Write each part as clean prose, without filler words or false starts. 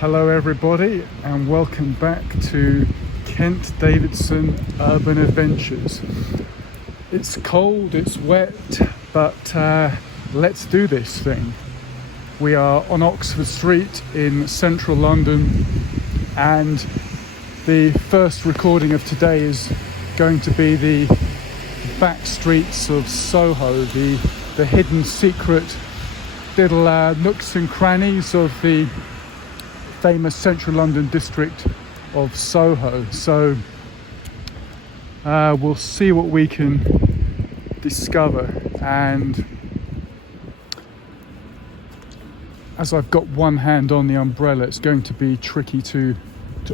Hello everybody and welcome back to Kent Davidson Urban Adventures. It's cold, it's wet, but let's do this thing. We are on Oxford Street in central London, and the first recording of today is going to be the backstreets of Soho, the hidden secret little nooks and crannies of the famous central London district of Soho. So we'll see what we can discover, and as I've got one hand on the umbrella, it's going to be tricky to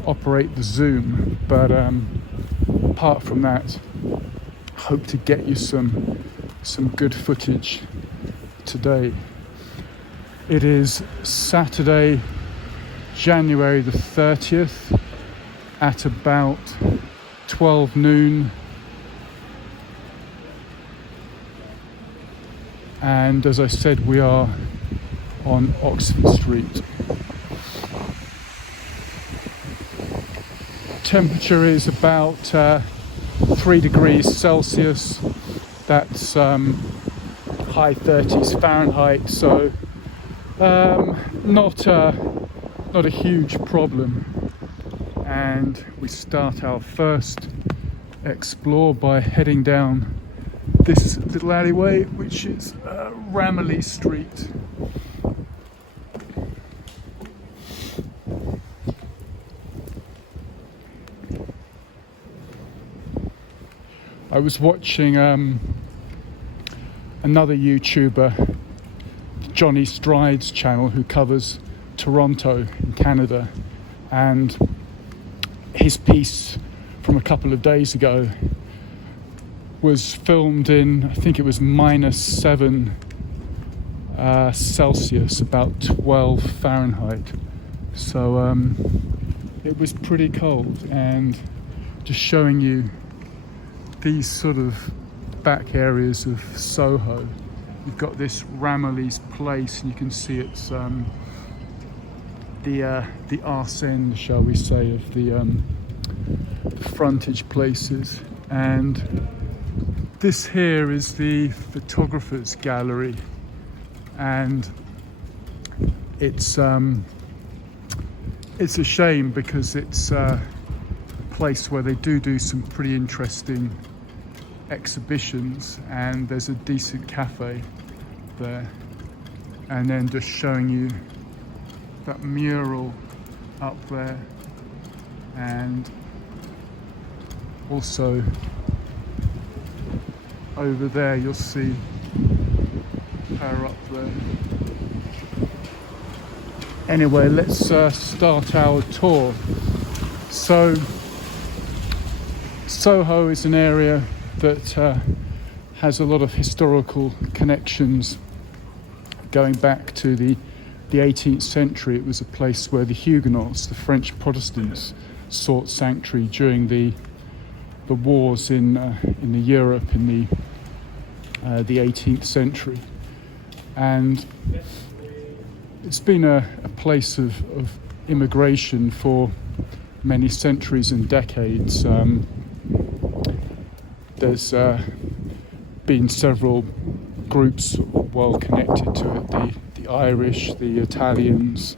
operate the zoom, but apart from that, hope to get you some good footage today. It is Saturday, January the 30th at about 12 noon, and as I said, we are on Oxford Street. Temperature is about 3 degrees Celsius, that's high 30s Fahrenheit, so not a huge problem. And we start our first explore by heading down this little alleyway, which is Ramilly Street. I was watching another YouTuber, Johnny Stride's channel, who covers Toronto in Canada, and his piece from a couple of days ago was filmed in, I think it was -7 Celsius, about 12 Fahrenheit. So it was pretty cold, and just showing you these sort of back areas of Soho. You've got this Ramilly's Place, and you can see it's the arse end, shall we say, of the frontage places. And this here is the photographer's gallery, and it's a shame because it's a place where they do some pretty interesting exhibitions, and there's a decent cafe there. And then just showing you that mural up there, and also over there you'll see her up there. Anyway, let's start our tour. So Soho is an area that has a lot of historical connections going back to the 18th century. It was a place where the Huguenots, the French Protestants, sought sanctuary during the wars in Europe in the 18th century, and it's been a place of immigration for many centuries and decades. There's been several groups well connected to it: the Irish, the Italians,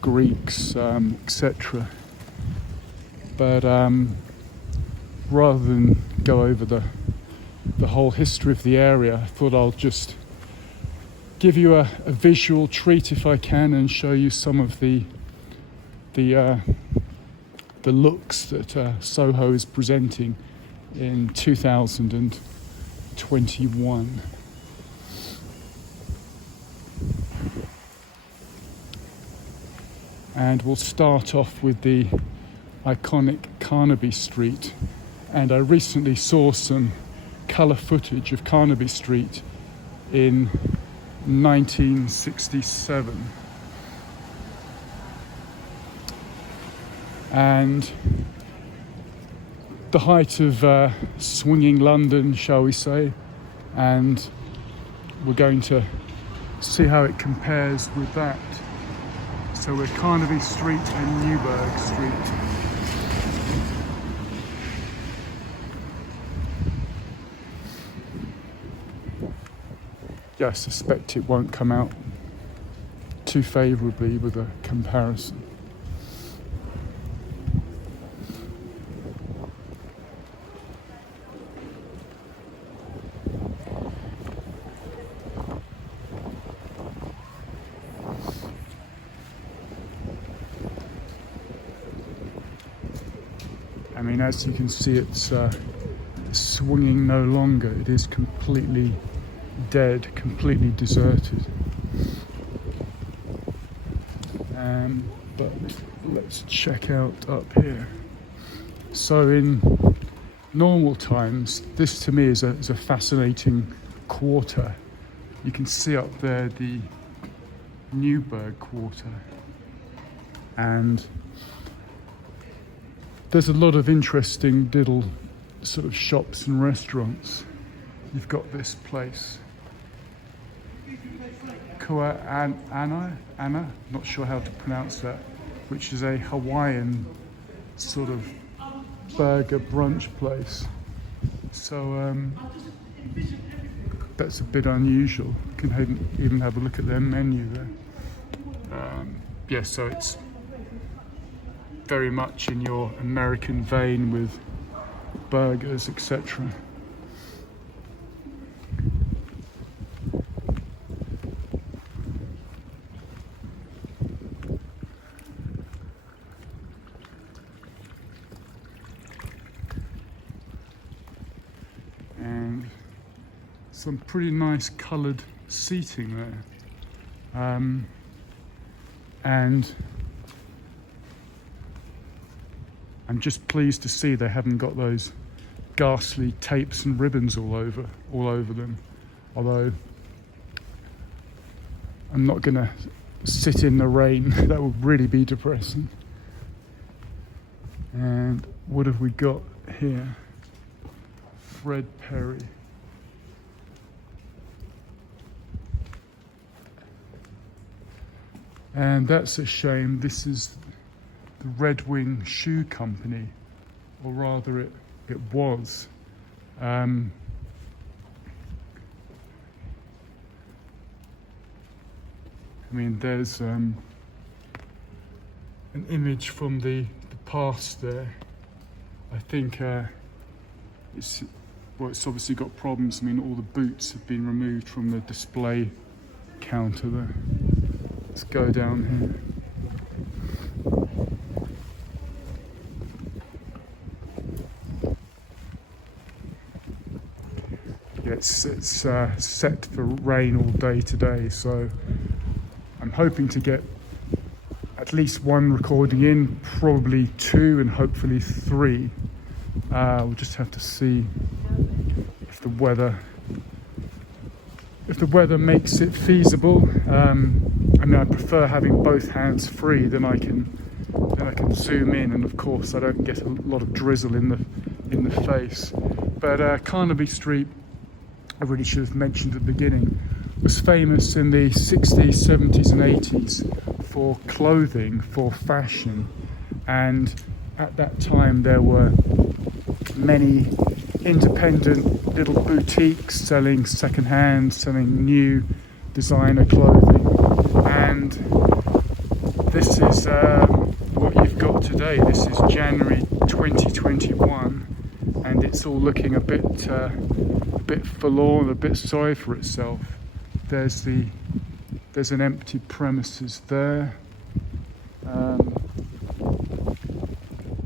Greeks, etc. But rather than go over the whole history of the area, I thought I'll just give you a visual treat if I can, and show you some of the looks that Soho is presenting in 2021. And we'll start off with the iconic Carnaby Street, and I recently saw some colour footage of Carnaby Street in 1967, and the height of swinging London, shall we say, and we're going to see how it compares with that. So we're Carnaby Street and Newburgh Street. Yeah, I suspect it won't come out too favourably with a comparison. I mean, as you can see, it's swinging no longer. It is completely dead, completely deserted. But let's check out up here. So in normal times, this to me is a fascinating quarter. You can see up there the Newburgh quarter, and there's a lot of interesting little sort of shops and restaurants. You've got this place, Anna, not sure how to pronounce that, which is a Hawaiian sort of burger brunch place. So that's a bit unusual. You can even have a look at their menu there. Yeah, so it's very much in your American vein with burgers, etc. And some pretty nice coloured seating there. And I'm just pleased to see they haven't got those ghastly tapes and ribbons all over them. Although I'm not going to sit in the rain. That would really be depressing. And what have we got here? Fred Perry. And that's a shame. This is the Red Wing Shoe Company, or rather it was. I mean, there's an image from the past there. I think it's obviously got problems. I mean, all the boots have been removed from the display counter there. Let's go down here. Yeah, it's set for rain all day today, so I'm hoping to get at least one recording in, probably two and hopefully three. We'll just have to see if the weather makes it feasible. I mean, I prefer having both hands free, then I can zoom in, and of course I don't get a lot of drizzle in the face. But Carnaby Street, I really should have mentioned at the beginning, was famous in the 60s, 70s and 80s for clothing, for fashion. And at that time there were many independent little boutiques selling second-hand, selling new designer clothing. And this is what you've got today. This is January 2021, and it's all looking a bit forlorn, a bit sorry for itself. There's an empty premises there.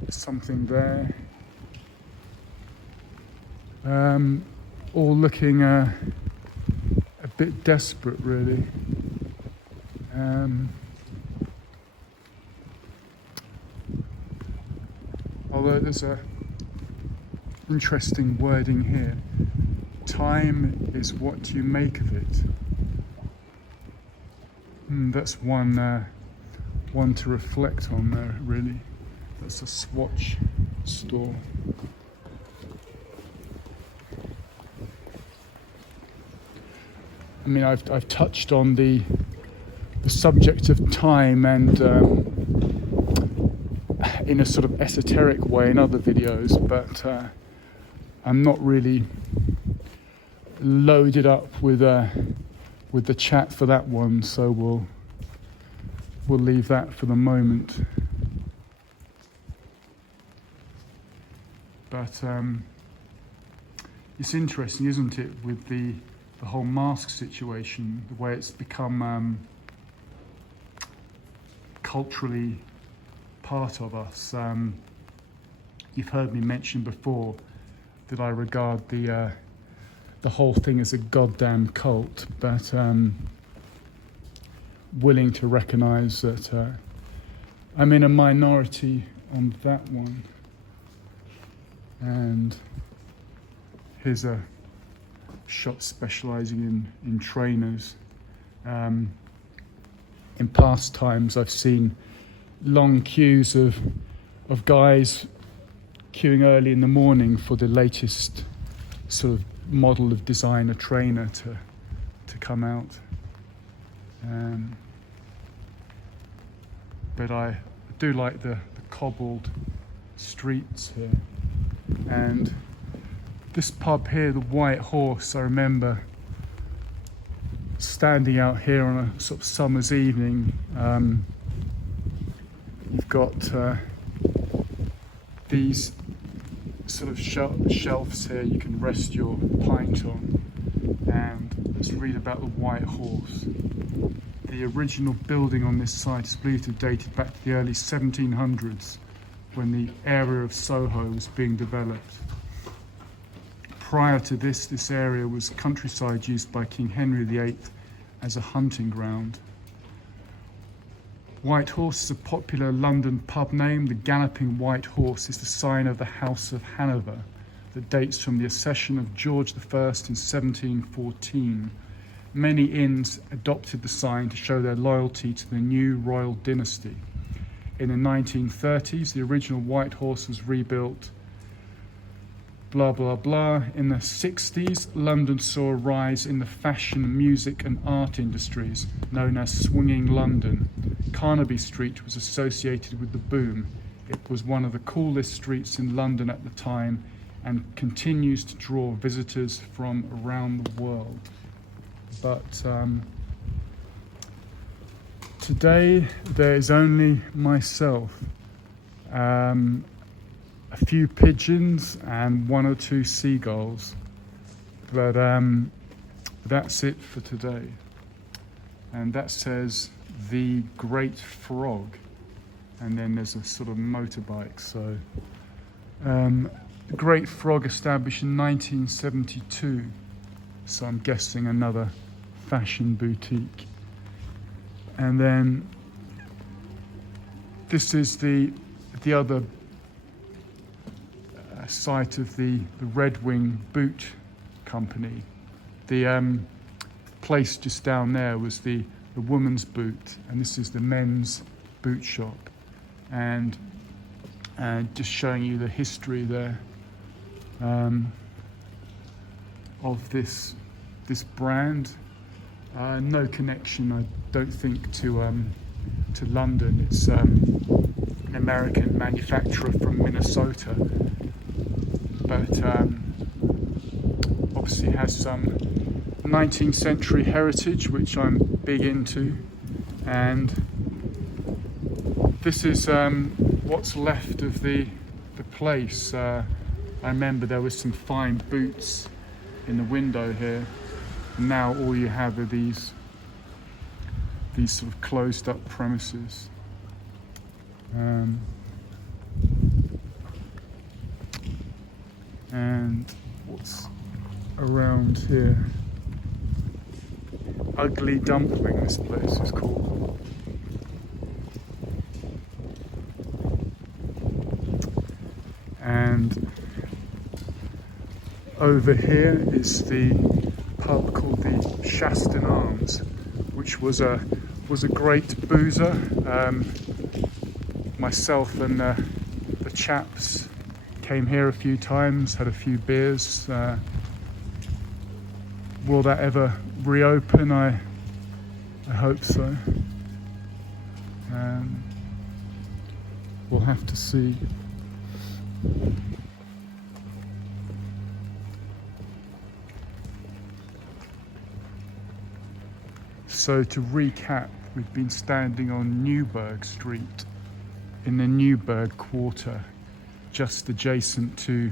Something there. All looking a bit desperate, really. Although there's a interesting wording here. Time is what you make of it. That's one to reflect on there, really. That's a Swatch store. I mean, I've touched on the the subject of time and in a sort of esoteric way in other videos, but I'm not really loaded up with the chat for that one, so we'll leave that for the moment. But it's interesting, isn't it, with the whole mask situation, the way it's become culturally part of us. You've heard me mention before that I regard the whole thing as a goddamn cult, but willing to recognise that I'm in a minority on that one. And here's a shop specialising in trainers. In past times I've seen long queues of guys queuing early in the morning for the latest sort of model of designer trainer to come out. But I do like the cobbled streets here. And this pub here, the White Horse, I remember standing out here on a sort of summer's evening. You've got these sort of shelves here you can rest your pint on, and let's read about the White Horse. The original building on this site is believed to have dated back to the early 1700s, when the area of Soho was being developed. Prior to this area was countryside used by King Henry VIII as a hunting ground. White Horse is a popular London pub name. The Galloping White Horse is the sign of the House of Hanover that dates from the accession of George I in 1714. Many inns adopted the sign to show their loyalty to the new royal dynasty. In the 1930s, the original White Horse was rebuilt, blah, blah, blah. In the 60s, London saw a rise in the fashion, music and art industries, known as swinging London. Carnaby Street was associated with the boom. It was one of the coolest streets in London at the time and continues to draw visitors from around the world. But today there is only myself, a few pigeons and one or two seagulls, but that's it for today. And that says the Great Frog, and then there's a sort of motorbike. So the Great Frog established in 1972, so I'm guessing another fashion boutique. And then this is the other site of the Red Wing Boot Company. The place just down there was the woman's boot, and this is the men's boot shop. And just showing you the history there of this brand. No connection, I don't think, to London. It's an American manufacturer from Minnesota, but obviously has some 19th century heritage, which I'm big into. And this is what's left of the place. I remember there was some fine boots in the window here. Now all you have are these sort of closed up premises. And what's around here? Ugly Dumpling, this place is called. And over here is the pub called the Shaston Arms, which was a great boozer. Myself and the chaps came here a few times, had a few beers. Will that ever reopen? I hope so. Um, we'll have to see. So to recap, we've been standing on Newburgh Street in the Newburgh quarter, just adjacent to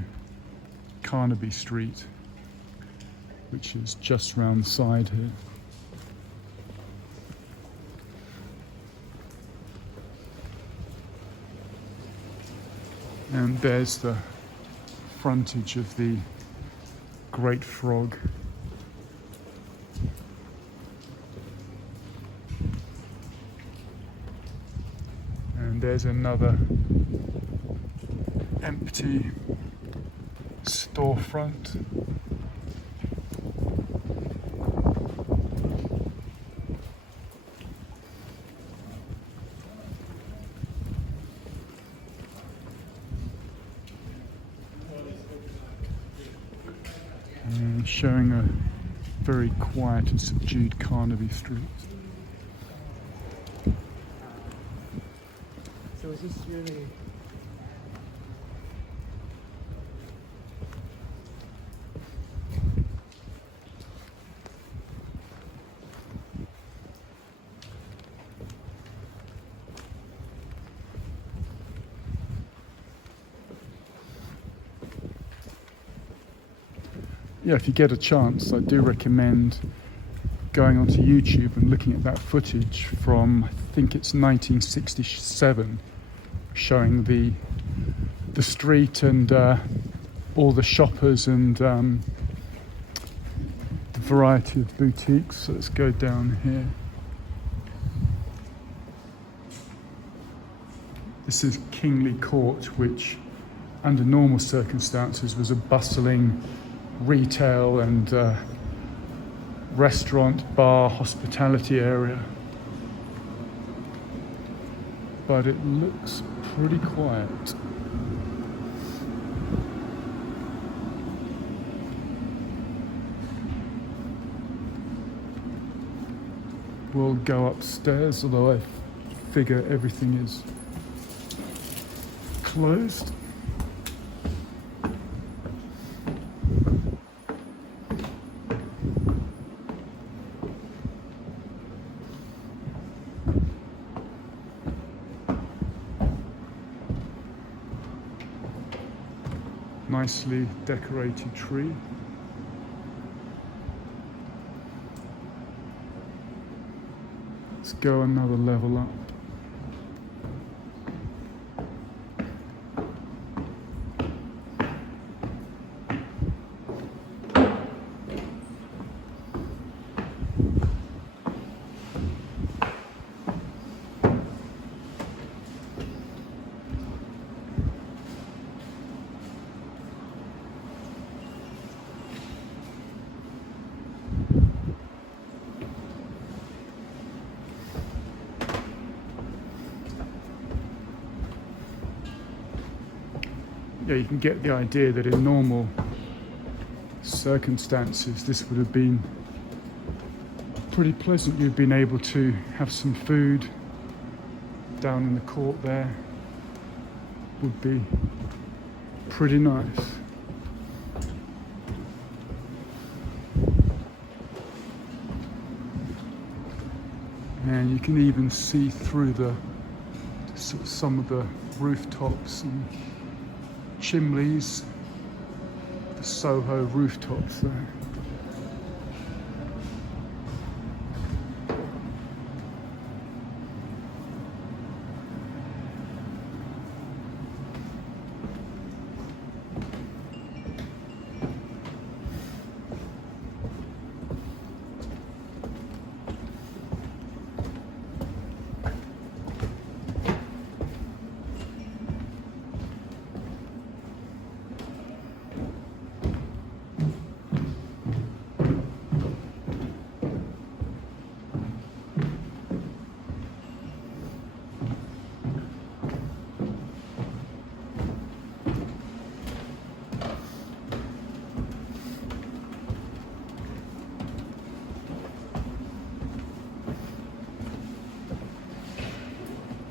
Carnaby Street, which is just round the side here. And there's the frontage of the Great Frog. And there's another empty storefront. And showing a very quiet and subdued Carnaby Street. So is this really... Yeah, if you get a chance, I do recommend going onto YouTube and looking at that footage from, I think it's 1967, showing the street and all the shoppers and the variety of boutiques. So let's go down here. This is Kingly Court, which under normal circumstances was a bustling retail and restaurant, bar, hospitality area. But it looks pretty quiet. We'll go upstairs, although I figure everything is closed. Nicely decorated tree. Let's go another level up. Yeah, you can get the idea that in normal circumstances this would have been pretty pleasant. You've been able to have some food down in the court there. Would be pretty nice. And you can even see through the some of the rooftops and chimneys, the Soho rooftops there.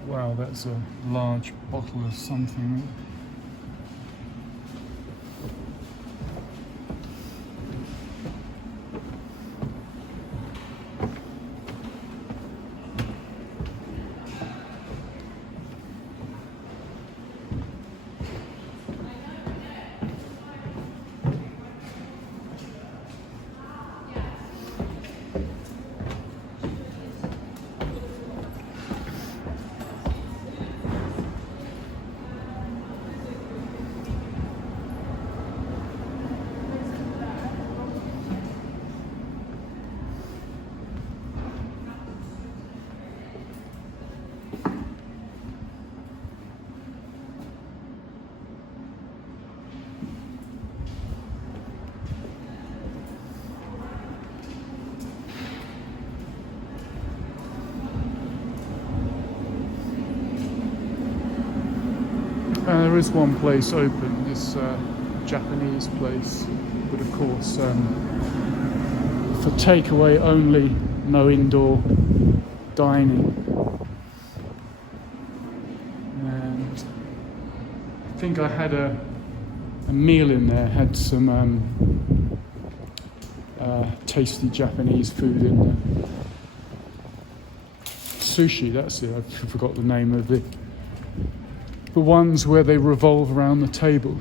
Wow, that's a large bottle of something. There is one place open, this Japanese place, but of course for takeaway only, no indoor dining. And I think I had a meal in there, had some tasty Japanese food in there. Sushi, that's it, I forgot the name of it. The ones where they revolve around the table.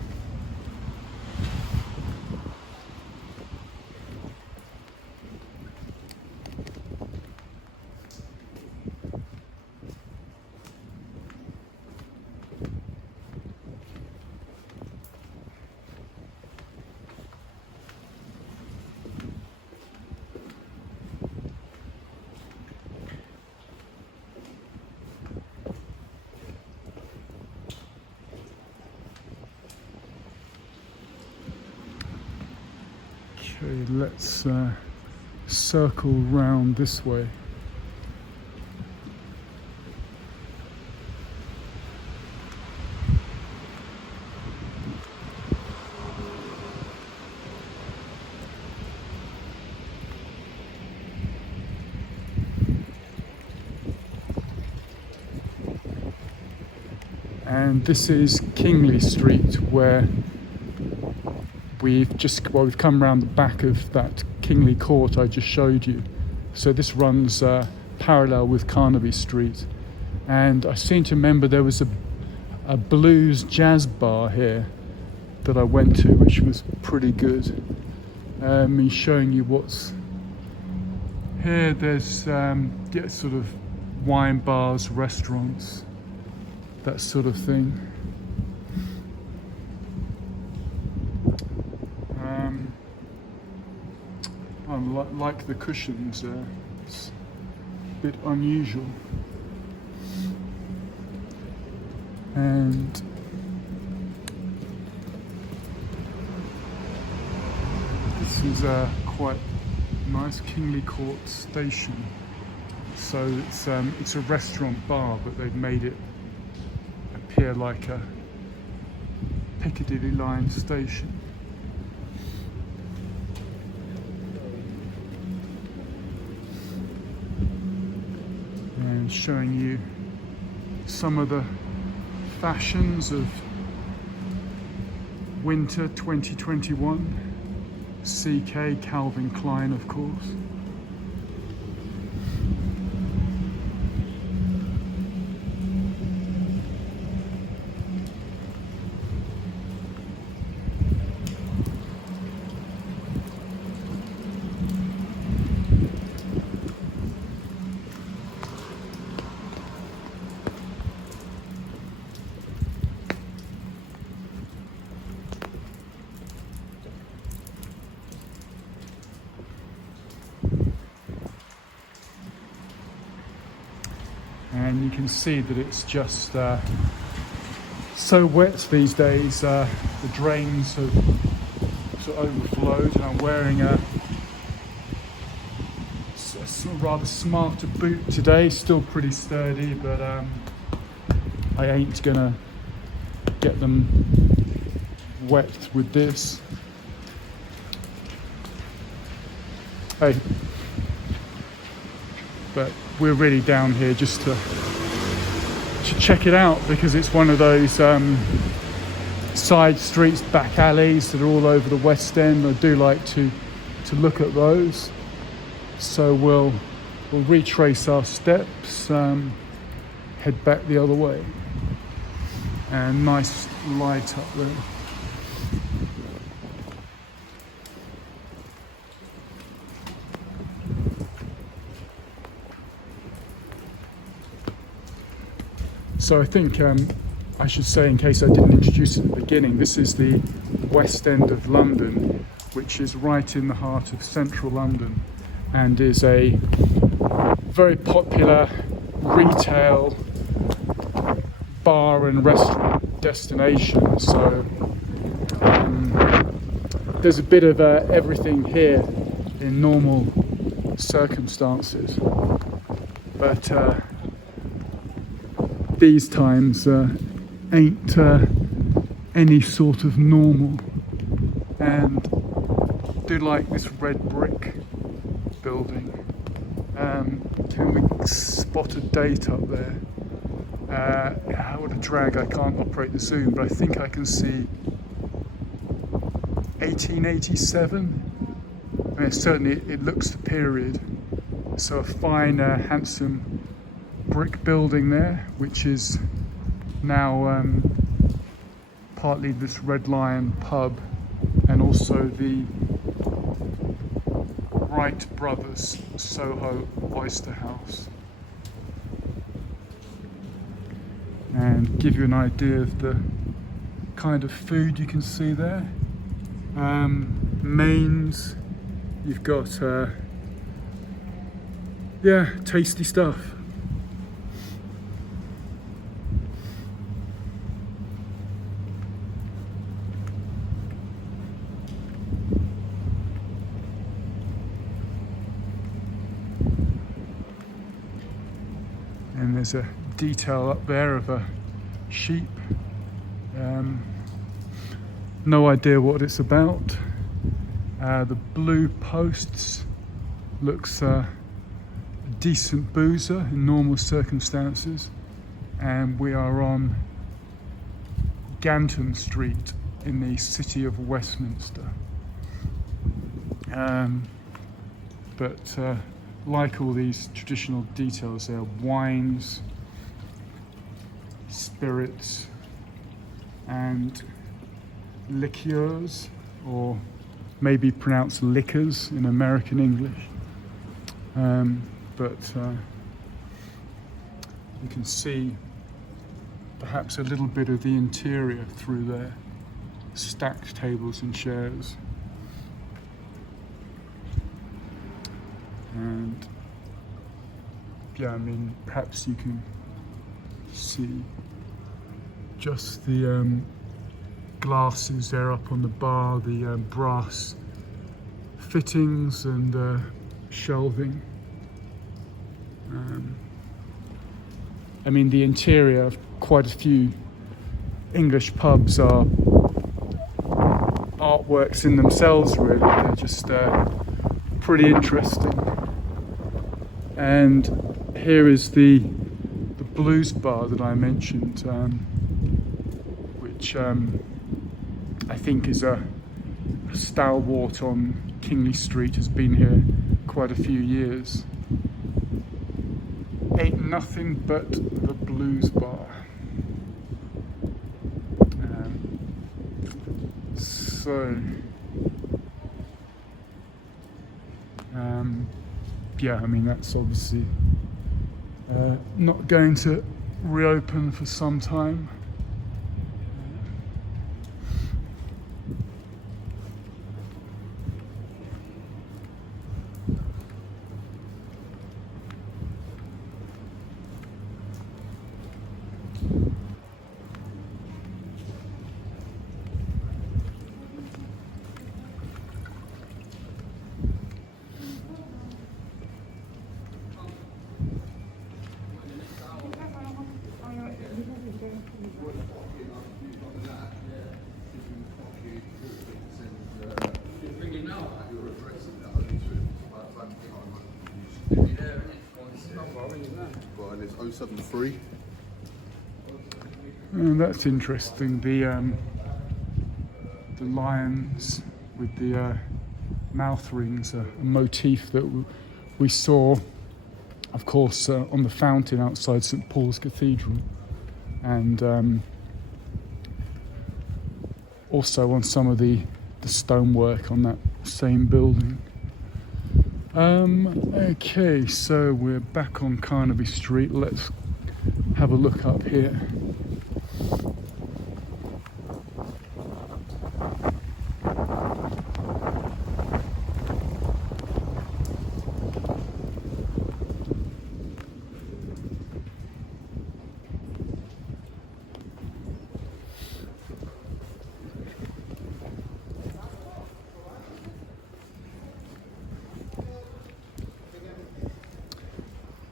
Okay, let's circle round this way. And this is Kingly Street, where we've come round the back of that Kingly Court I just showed you. So this runs parallel with Carnaby Street, and I seem to remember there was a blues jazz bar here that I went to, which was pretty good. He's showing you what's here. There's sort of wine bars, restaurants, that sort of thing. I like the cushions there. It's a bit unusual. And this is a quite nice Kingly Court station. So it's a restaurant bar, but they've made it appear like a Piccadilly line station. And showing you some of the fashions of winter 2021. CK, Calvin Klein, of course. And you can see that it's just so wet these days. The drains have sort of overflowed, and I'm wearing a rather smarter boot today. Still pretty sturdy, but I ain't gonna get them wet with this. Hey. But we're really down here just to to check it out because it's one of those side streets, back alleys that are all over the West End. I do like to look at those. So we'll retrace our steps, head back the other way. And nice light up there. So I think I should say, in case I didn't introduce it at the beginning, this is the West End of London, which is right in the heart of central London and is a very popular retail bar and restaurant destination. So there's a bit of everything here in normal circumstances, but these times ain't any sort of normal. And I do like this red brick building. Can we spot a date up there? What a drag, I can't operate the zoom, but I think I can see 1887. I mean, certainly it looks the period. So a fine, handsome brick building there, which is now partly this Red Lion pub and also the Wright Brothers Soho Oyster House. And give you an idea of the kind of food you can see there. Mains, you've got tasty stuff. And there's a detail up there of a sheep. No idea what it's about. The blue posts looks a decent boozer in normal circumstances, and we are on Ganton Street in the city of Westminster. But like all these traditional details, there are wines, spirits, and liqueurs, or maybe pronounced liquors in American English. But you can see perhaps a little bit of the interior through there. Stacked tables and chairs. And yeah, I mean, perhaps you can see just the glasses there up on the bar, the brass fittings and shelving. I mean, the interior of quite a few English pubs are artworks in themselves, really. They're just pretty interesting. And here is the blues bar that I mentioned, which I think is a stalwart on Kingly Street, has been here quite a few years. Ain't nothing but the blues bar. Yeah, I mean, that's obviously not going to reopen for some time. Well, and it's 073 And that's interesting. The lions with the mouth rings, a motif that we saw, of course, on the fountain outside St Paul's Cathedral, and also on some of the stonework on that same building. Okay, so we're back on Carnaby Street. Let's have a look up here.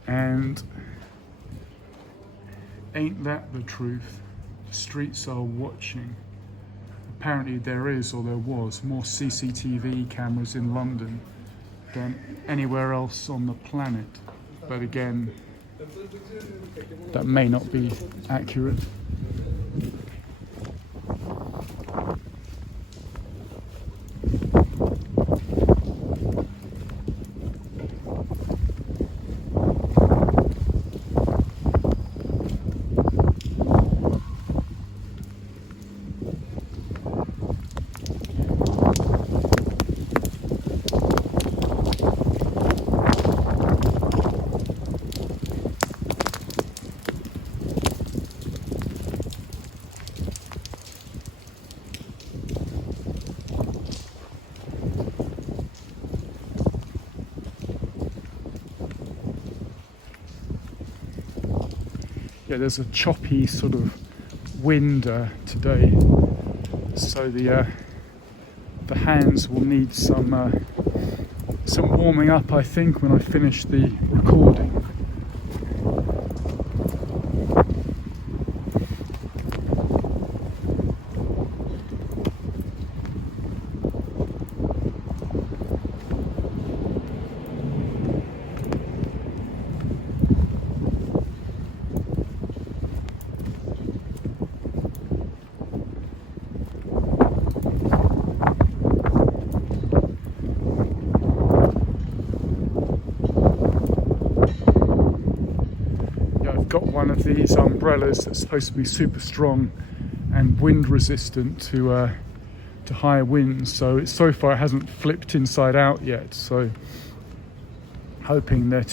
And ain't that the truth? The streets are watching. Apparently there is, or there was, more CCTV cameras in London than anywhere else on the planet. But again, that may not be accurate. Yeah, there's a choppy sort of wind today, so the hands will need some warming up, I think, when I finish the recording. Got one of these umbrellas that's supposed to be super strong and wind resistant to higher winds, so far it hasn't flipped inside out yet, so hoping that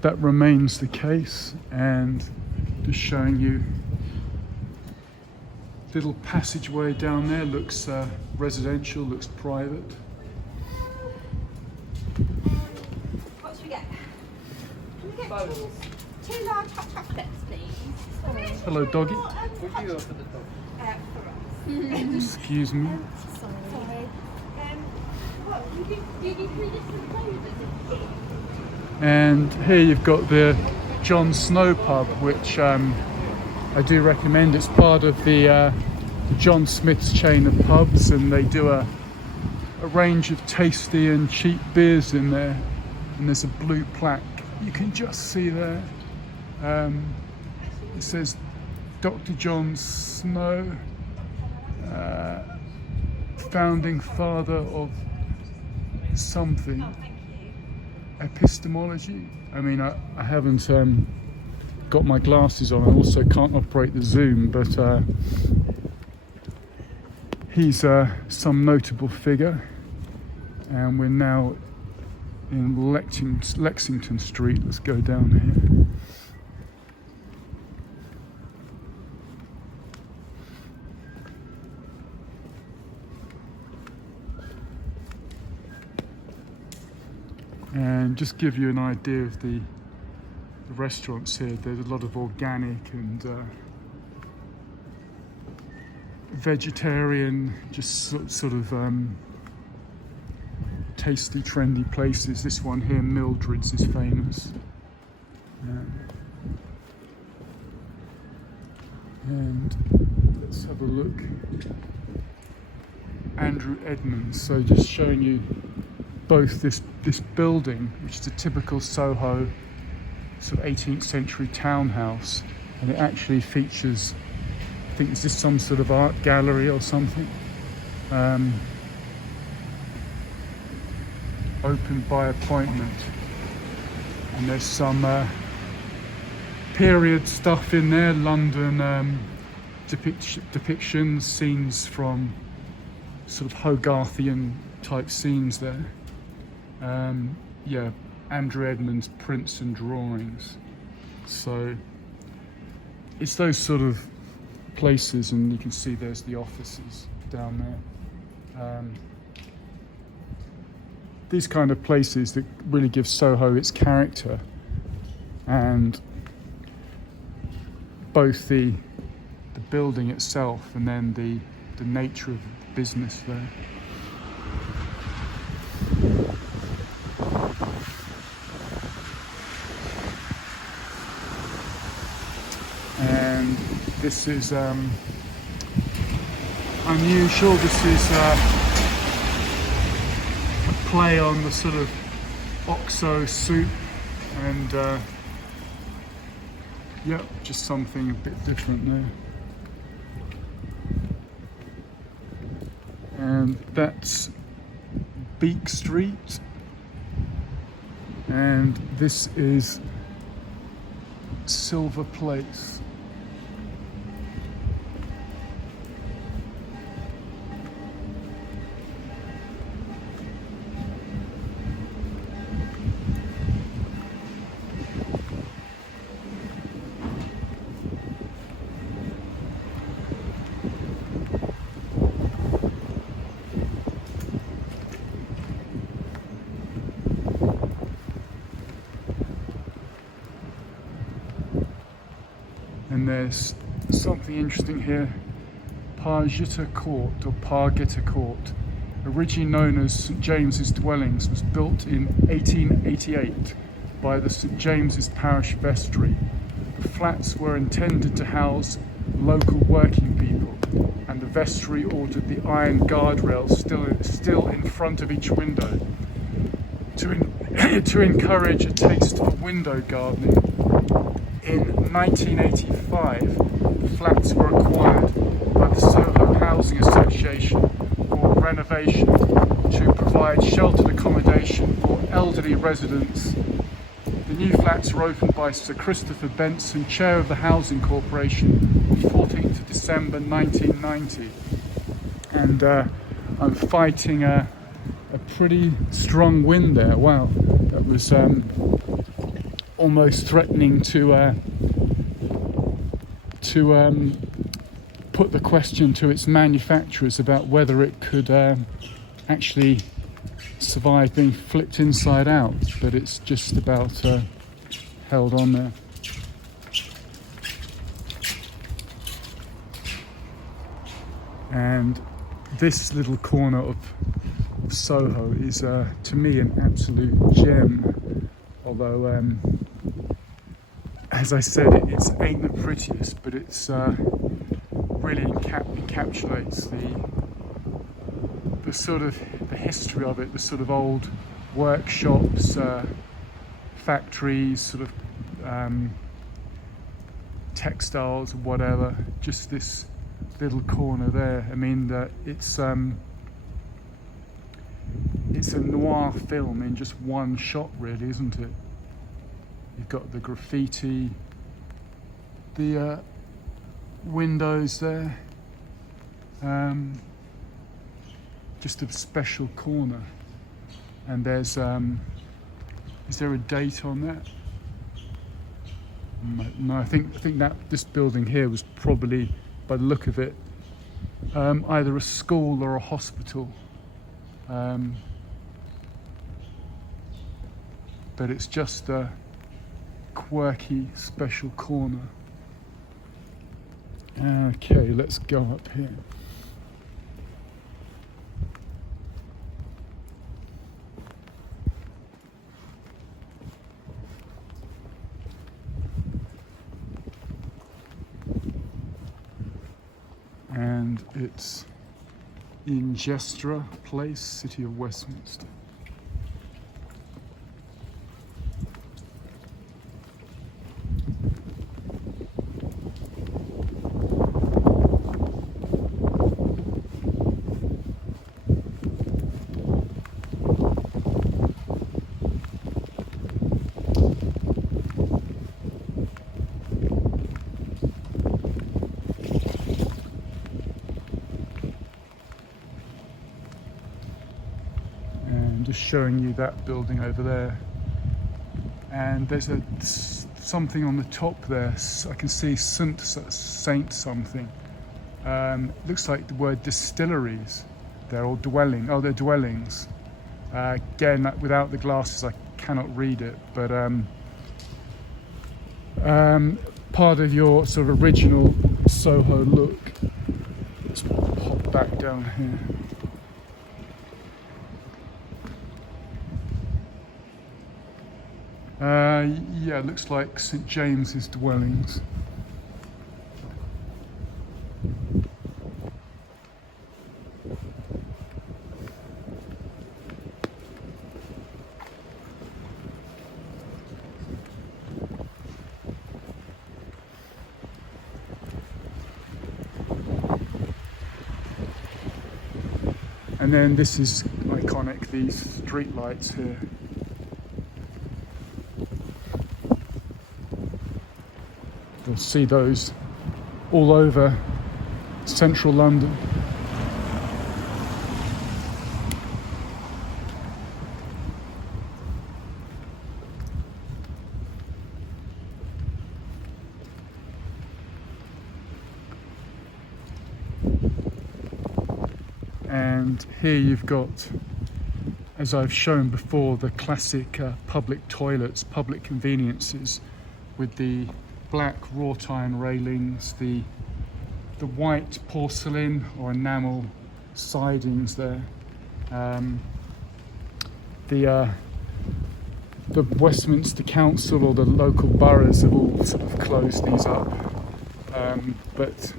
that remains the case. And just showing you little passageway down there, looks residential, looks private. What should we get? Can we get two large hot chocolates, please? Sorry. Hello, doggy. Would you go for the dog? For us. Excuse me. Sorry. What, do you need 3 different flavours? And here you've got the John Snow pub, which I do recommend. It's part of the John Smith's chain of pubs, and they do a range of tasty and cheap beers in there. And there's a blue plaque you can just see there. It says Dr. John Snow, founding father of something. Epistemology. I mean, I haven't got my glasses on. I also can't operate the zoom, but he's some notable figure. And we're now in Lexington Street. Let's go down here. And just give you an idea of the restaurants here. There's a lot of organic and vegetarian, just sort of tasty, trendy places. This one here, Mildred's, is famous. And let's have a look. Andrew Edmonds. So just showing you both this building, which is a typical Soho sort of 18th century townhouse, and it actually features I think it's just some sort of art gallery or something. Open by appointment. And there's some period stuff in there, London depictions, scenes from sort of Hogarthian type scenes there. Yeah, Andrew Edmonds prints and drawings. So it's those sort of places, and you can see there's the offices down there. These kind of places that really give Soho its character, and both the building itself and then the nature of the business there. And this is unusual. This is a play on the sort of OXO soup, and yeah, just something a bit different there. And that's Beak Street, and this is Silver Place. And there's something interesting here. Pargitta Court, or Pargitta Court, originally known as St James's Dwellings, was built in 1888 by the St James's Parish Vestry. The flats were intended to house local working people, and the vestry ordered the iron guardrails still in front of each window to encourage a taste for window gardening. In 1985, the flats were acquired by the Soho Housing Association for renovation to provide sheltered accommodation for elderly residents. The new flats were opened by Sir Christopher Benson, Chair of the Housing Corporation, on 14th of December 1990. And I'm fighting a pretty strong wind there. Wow, that was almost threatening to put the question to its manufacturers about whether it could actually survive being flipped inside out, but it's just about held on there. And this little corner of Soho is to me an absolute gem, although as I said, it ain't the prettiest, but it's really encapsulates the sort of the history of it, the sort of old workshops, factories, sort of textiles, whatever. Just this little corner there. I mean, it's a noir film in just one shot, really, isn't it? You've got the graffiti, the windows there, just a special corner. And there's, is there a date on that? No, I think that this building here was probably, by the look of it, either a school or a hospital. But it's just a quirky special corner. Okay, let's go up here. And it's in Gestra Place, City of Westminster. showing you that building over there. And there's something on the top there. I can see Saint something. Looks like the word distilleries. They're all dwelling. Oh, they're dwellings. Again, without the glasses, I cannot read it. But part of your sort of original Soho look. Let's pop back down here. Yeah, it looks like St James's dwellings. And then this is iconic, these street lights here. You'll see those all over central London. And here you've got, as I've shown before, the classic public toilets, public conveniences with the black wrought iron railings, the white porcelain or enamel sidings there. The Westminster Council or the local boroughs have all sort of closed these up, but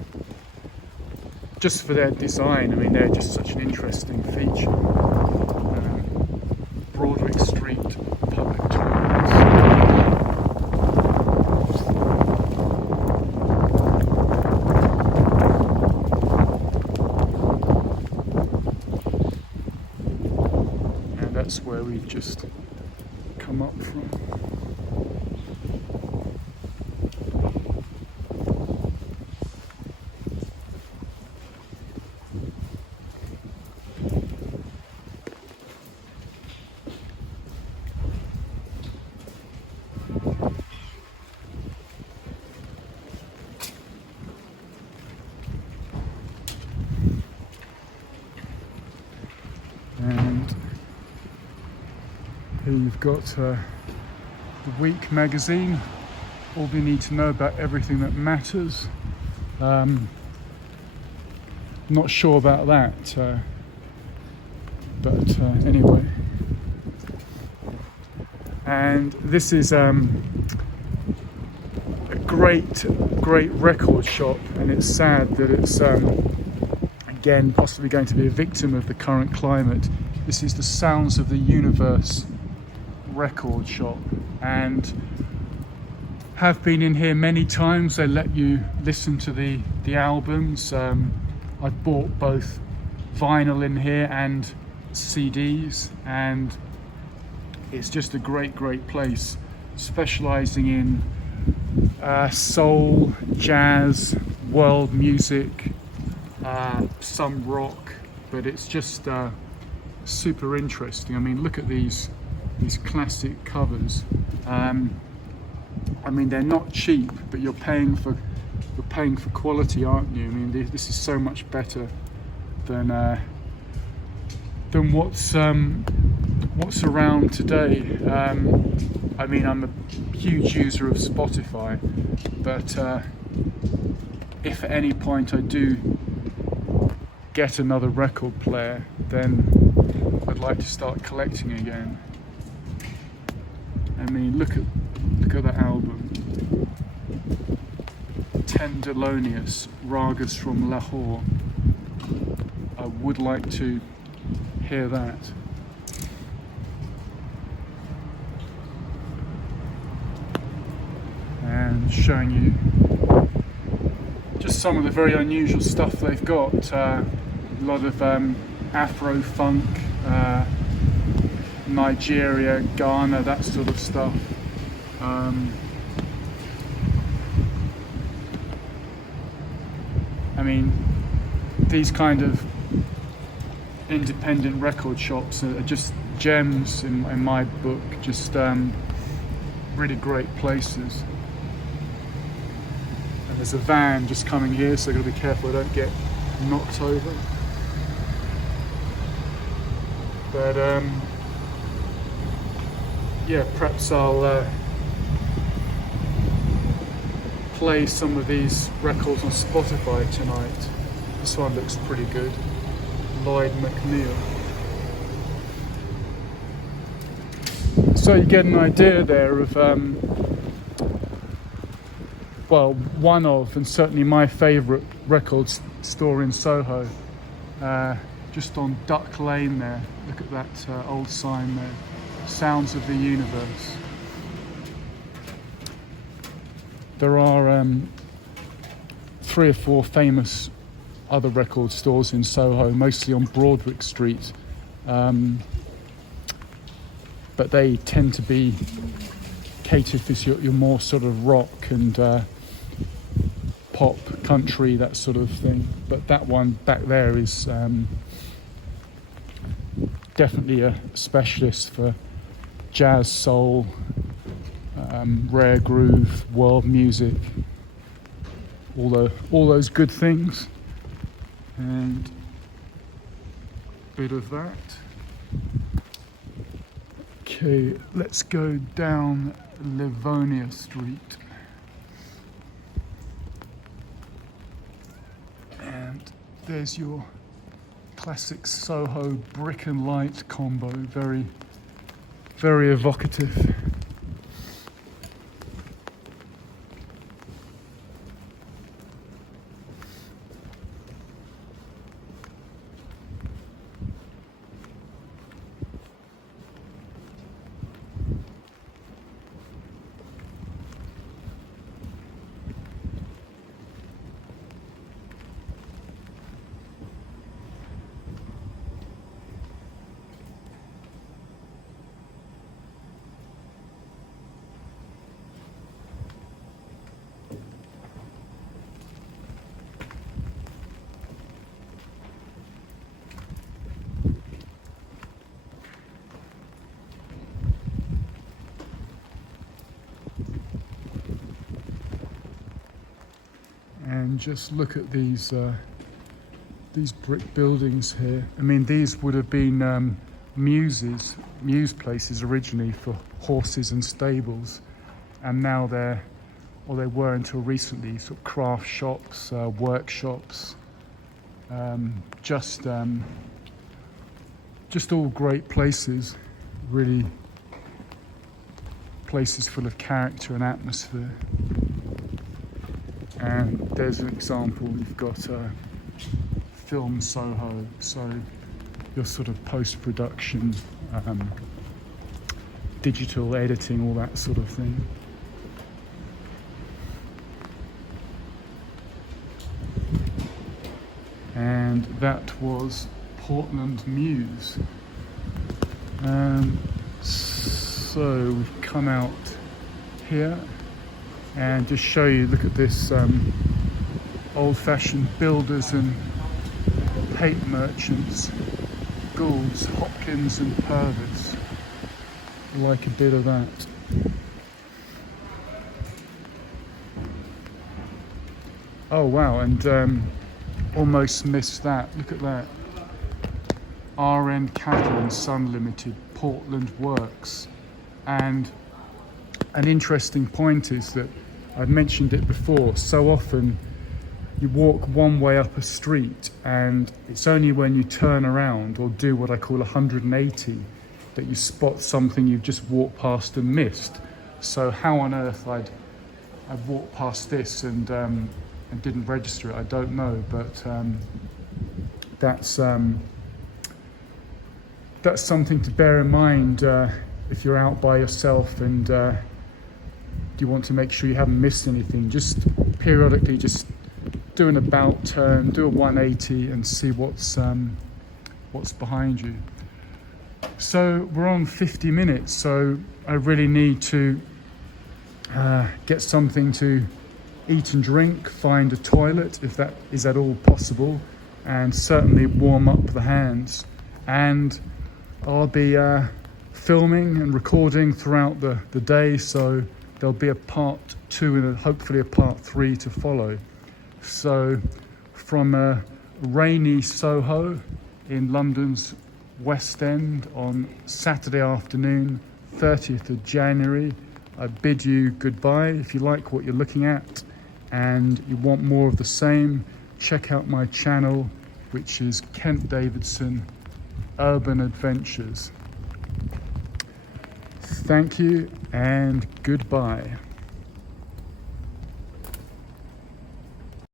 just for their design, I mean, they're just such an interesting feature. Broadwick Street public toilets. And that's where we've just come up from. And here you've got the Week magazine, all you need to know about everything that matters. Not sure about that, but anyway. And this is a great record shop, and it's sad that it's again possibly going to be a victim of the current climate. This is the Sounds of the Universe record shop, and have been in here many times. They let you listen to the albums. I've bought both vinyl in here and CDs, and it's just a great place, specializing in soul, jazz, world music, some rock, but it's just super interesting. I mean, look at these classic covers. I mean, they're not cheap, but you're paying for quality, aren't you? I mean, this is so much better than what's around today. I mean, I'm a huge user of Spotify, but if at any point I do get another record player, then I'd like to start collecting again. I mean, look at that album, Tenderlonious, Ragas from Lahore. I would like to hear that. And showing you just some of the very unusual stuff they've got. A lot of Afro funk, Nigeria, Ghana, that sort of stuff. I mean, these kind of independent record shops are just gems in my book, just really great places. And there's a van just coming here, so I've got to be careful I don't get knocked over. But yeah, perhaps I'll play some of these records on Spotify tonight. This one looks pretty good. Lloyd McNeil. So you get an idea there of well, one of, and certainly my favourite record store in Soho, just on Duck Lane there. Look at that old sign there, Sounds of the Universe. There are 3 or 4 famous other record stores in Soho, mostly on Broadwick Street, but they tend to be catered for your more sort of rock and pop, country, that sort of thing. But that one back there is definitely a specialist for jazz, soul, rare groove, world music, all those good things, and a bit of that. Okay, let's go down Livonia Street. And there's your classic Soho brick and light combo, very, very evocative. And just look at these brick buildings here. I mean, these would have been muse places originally for horses and stables, and now they're, or they were until recently, sort of craft shops, workshops, just all great places, really places full of character and atmosphere. And there's an example, you've got Film Soho, so your sort of post-production, digital editing, all that sort of thing. And that was Portland Muse. So we've come out here and just show you, look at this old-fashioned builders and paint merchants, Goulds, Hopkins and Purvis. Like a bit of that. Oh wow, and almost missed that, look at that. RN Cattle and Son Limited, Portland Works. And an interesting point is that, I've mentioned it before, so often you walk one way up a street and it's only when you turn around or do what I call 180 that you spot something you've just walked past and missed. So how on earth I'd walked past this and didn't register it, I don't know, but that's something to bear in mind if you're out by yourself and you want to make sure you haven't missed anything. Just periodically just do an about turn, do a 180 and see what's behind you. So we're on 50 minutes, so I really need to get something to eat and drink, find a toilet if that is at all possible, and certainly warm up the hands. And I'll be filming and recording throughout the day, so there'll be a part 2 and hopefully a part 3 to follow. So from a rainy Soho in London's West End on Saturday afternoon, 30th of January, I bid you goodbye. If you like what you're looking at and you want more of the same, check out my channel, which is Kent Davidson Urban Adventures. Thank you and goodbye.